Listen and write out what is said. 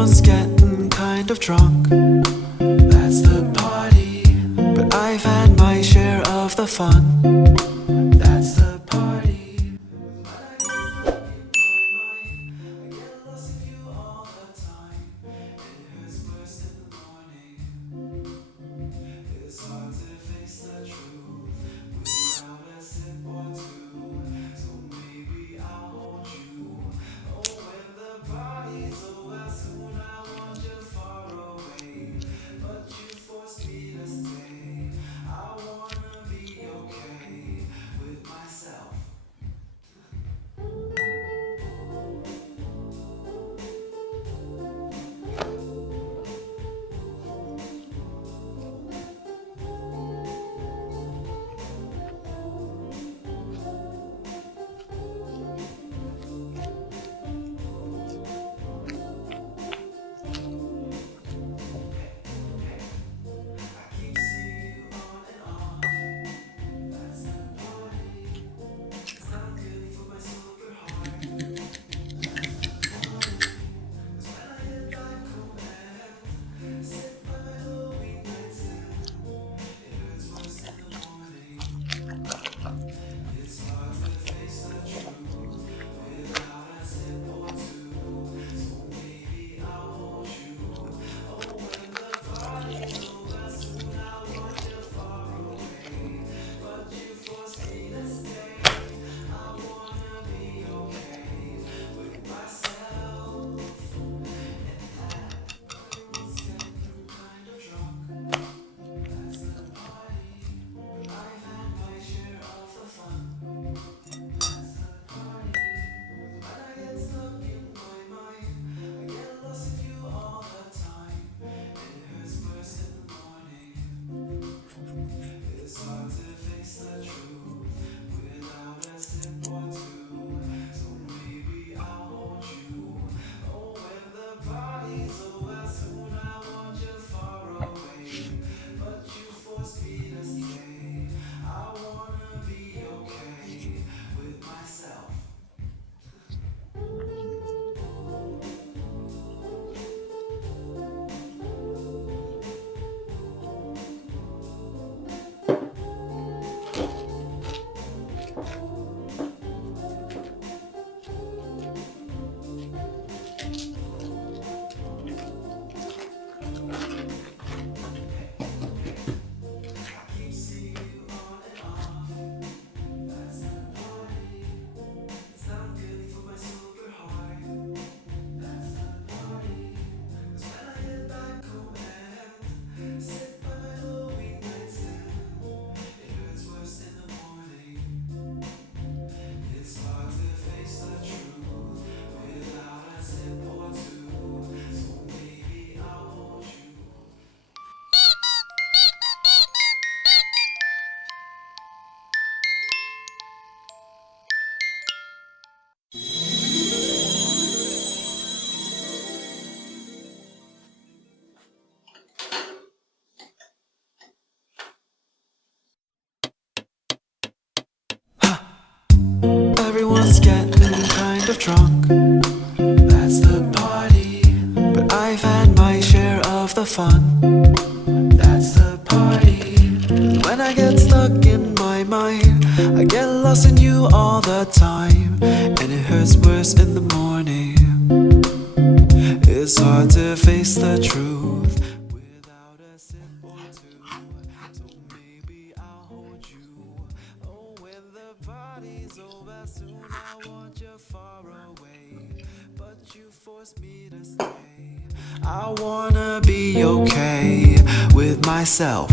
Everyone's getting kind of drunk. That's the party. But I've had my share of the fun. That's the party. I get lost in you all the time. It hurts worse in the morning. It's hard to face the truth without a sip or two. So maybe I'll hold you. Oh, when the party's over, soon I want you far away. But you forced me to stay. I wanna be okay with myself. Everyone's getting kind of drunk. That's the party. But I've had my share of the fun. That's the party. When I get stuck in my mind, I get lost in you all the time. And it hurts worse in the morning. It's hard to face the truth without a sip or two. So maybe I'll hold you. Oh, when the party's over, soon I want you far away. But you forced me to stay. I wanna be okay with myself.